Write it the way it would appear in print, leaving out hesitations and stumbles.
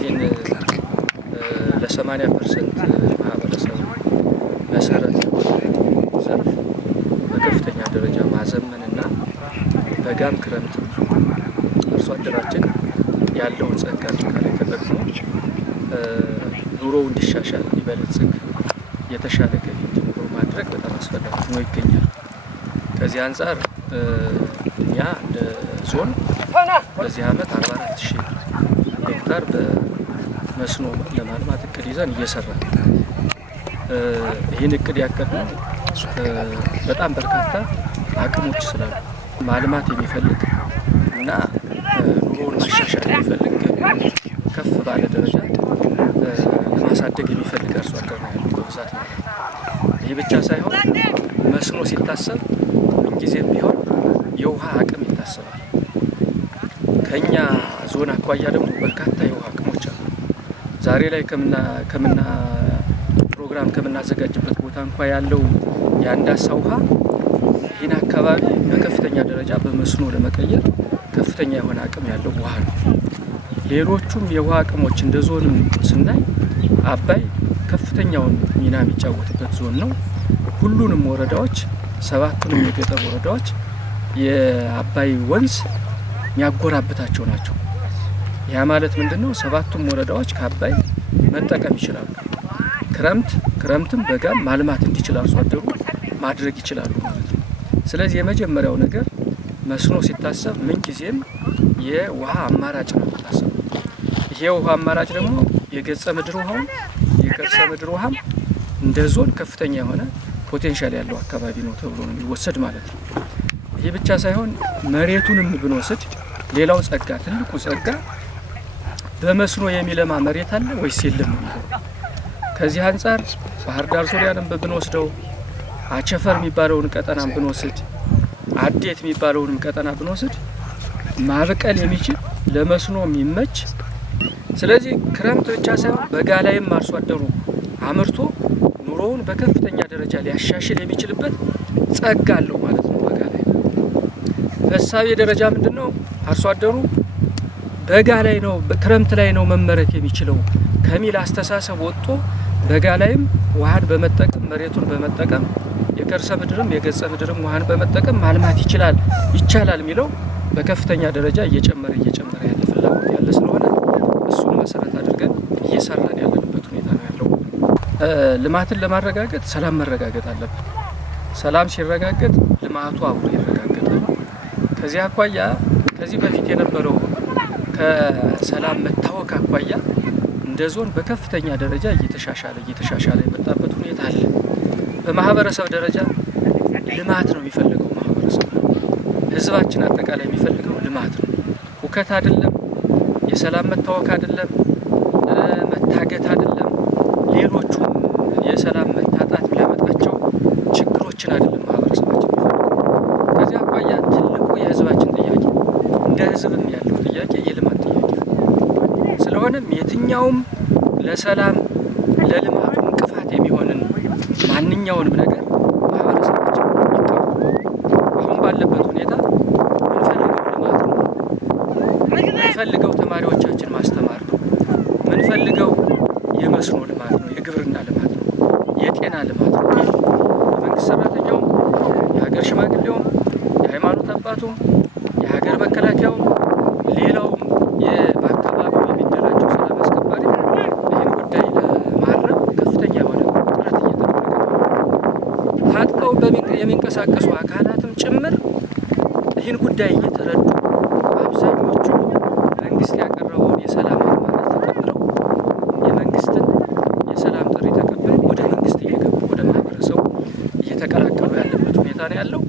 ይህን ለ80% ማህበረሰብ መሰረት ዘርፍ በከፍተኛ ደረጃ ማዘመንና በጋም ክረምት አርሶ አደራችን ያለውን ጸጋ ላይ ተጠቅሞ ኑሮው እንዲሻሻል እንዲበለጽግ የተሻለ ገቢ እንዲኖረው ማድረግ በጣም አስፈላጊ ሆኖ ይገኛል። ከዚህ አንጻር እኛ እንደ ዞን በዚህ ዓመት 44000 ሄክታር በመስኖ ለማልማት እቅድ ይዘን እየሰራን ይህን እቅድ ያቀድነው በጣም በርካታ አቅሞች ስላሉ ማልማት የሚፈልግ እና ኑሮውን ማሻሻል የሚፈልግ ከፍ ባለ ደረጃ ለማሳደግ የሚፈልግ አርሶ አደር ነው ያለው በብዛት ማለት ነው። ይህ ብቻ ሳይሆን መስኖ ሲታሰብ ምንጊዜም ቢሆን የውሃ አቅም ይታሰባል። ከኛ ዞን አኳያ ደግሞ በርካታ የውሃ አቅሞች አሉ። ዛሬ ላይ ፕሮግራም ከምናዘጋጅበት ቦታ እንኳ ያለው የአንዳሳ ውሃ ይህን አካባቢ በከፍተኛ ደረጃ በመስኖ ለመቀየር ከፍተኛ የሆነ አቅም ያለው ውሃ ነው። ሌሎቹም የውሃ አቅሞች እንደ ዞንም ስናይ አባይ ከፍተኛውን ሚና የሚጫወትበት ዞን ነው። ሁሉንም ወረዳዎች 7ቱንም የገጠር ወረዳዎች የአባይ ወንዝ የሚያጎራብታቸው ናቸው። ያ ማለት ምንድነው? 7ቱም ወረዳዎች ከአባይ መጠቀም ይችላሉ። ክረምትም በጋም ማልማት እንዲችል አርሶ አደሩ ማድረግ ይችላሉ ማለት ነው። ስለዚህ የመጀመሪያው ነገር መስኖ ሲታሰብ ምንጊዜም የውሃ አማራጭ ነው የሚታሰበው። ይሄ የውሃ አማራጭ ደግሞ የገጸ ምድር ውሃም የከርሰ ምድር ውሃም እንደ ዞን ከፍተኛ የሆነ ፖቴንሻል ያለው አካባቢ ነው ተብሎ ነው የሚወሰድ ማለት ነው። ይህ ብቻ ሳይሆን መሬቱንም ብንወስድ ሌላው ጸጋ ትልቁ ጸጋ በመስኖ የሚለማ መሬት አለ ወይስ የለም ነው። ከዚህ አንጻር ባህር ዳር ዙሪያንም ብንወስደው አቸፈር የሚባለውን ቀጠናም ብንወስድ አዴት የሚባለውንም ቀጠና ብንወስድ ማብቀል የሚችል ለመስኖ የሚመች ስለዚህ ክረምት ብቻ ሳይሆን በጋ ላይም አርሶ አደሩ አምርቶ ኑሮውን በከፍተኛ ደረጃ ሊያሻሽል የሚችልበት ጸጋ አለው ማለት ነው። በጋ ላይ በሳቤ ደረጃ ምንድነው አርሶ አደሩ በጋ ላይ ነው ክረምት ላይ ነው መመረት የሚችለው ከሚል አስተሳሰብ ወጥቶ በጋ ላይም ውሃን በመጠቀም መሬቱን በመጠቀም የከርሰ ምድርም የገጸ ምድርም ውሃን በመጠቀም ማልማት ይቻላል የሚለው በከፍተኛ ደረጃ እየጨመረ ያለ ፍላጎት ያለ ስለሆነ እሱን መሰረት አድርገን እየሰራን ያለንበት ሁኔታ ነው ያለው። ልማትን ለማረጋገጥ ሰላም መረጋገጥ አለበት። ሰላም ሲረጋገጥ ልማቱ አብሮ ይረጋገጣል። ከዚህ አኳያ ከዚህ በፊት የነበረው ከሰላም መታወክ አኳያ እንደ ዞን በከፍተኛ ደረጃ እየተሻሻለ የመጣበት ሁኔታ አለ። በማህበረሰብ ደረጃ ልማት ነው የሚፈልገው ማህበረሰብ ህዝባችን አጠቃላይ የሚፈልገው ልማት ነው። ሁከት አይደለም፣ የሰላም መታወክ አይደለም፣ መታገት አይደለም፣ ሌሎቹም የሰላም መታጣት የሚያመጣቸው ችግሮችን አይደለም ማህበረሰባችን የሚፈልገው። ከዚህ አኳያ ትልቁ የህዝባችን ጥያቄ እንደ ህዝብም ያለው ጥያቄ የልማት ጥያቄ ስለሆነም የትኛውም ለሰላም ለልማቱ እንቅፋት የሚሆንን ማንኛውንም ነገር ማህበረሰባችን ይቃወማል። አሁን ባለበት ሁኔታ ምንፈልገው ልማት ነው። ምንፈልገው ተማሪዎቻችን ማስተማር ነው። ምንፈልገው የመስኖ ልማት ነው፣ የግብርና ልማት ነው፣ የጤና ልማት ነው። የመንግስት ሰራተኛውም፣ የሀገር ሽማግሌውም፣ የሃይማኖት አባቱም፣ የሀገር መከላከያውም፣ ሌላውም በአካባቢው የሚደራጀው ሰላም አስከባሪ ይህን ጉዳይ ለማድረግ ከፍተኛ የሆነ ጥረት እየተደረገ ነው። ታጥቀው የሚንቀሳቀሱ አካላትም ጭምር ይህን ጉዳይ እየተረዱ አብዛኞቹ መንግስት ያቀረበውን የሰላም አማራጭ ተቀብለው የመንግስትን የሰላም ጥሪ ተቀብለው ወደ መንግስት እየገቡ ወደ ማህበረሰቡ እየተቀላቀሉ ያለበት ሁኔታ ነው ያለው።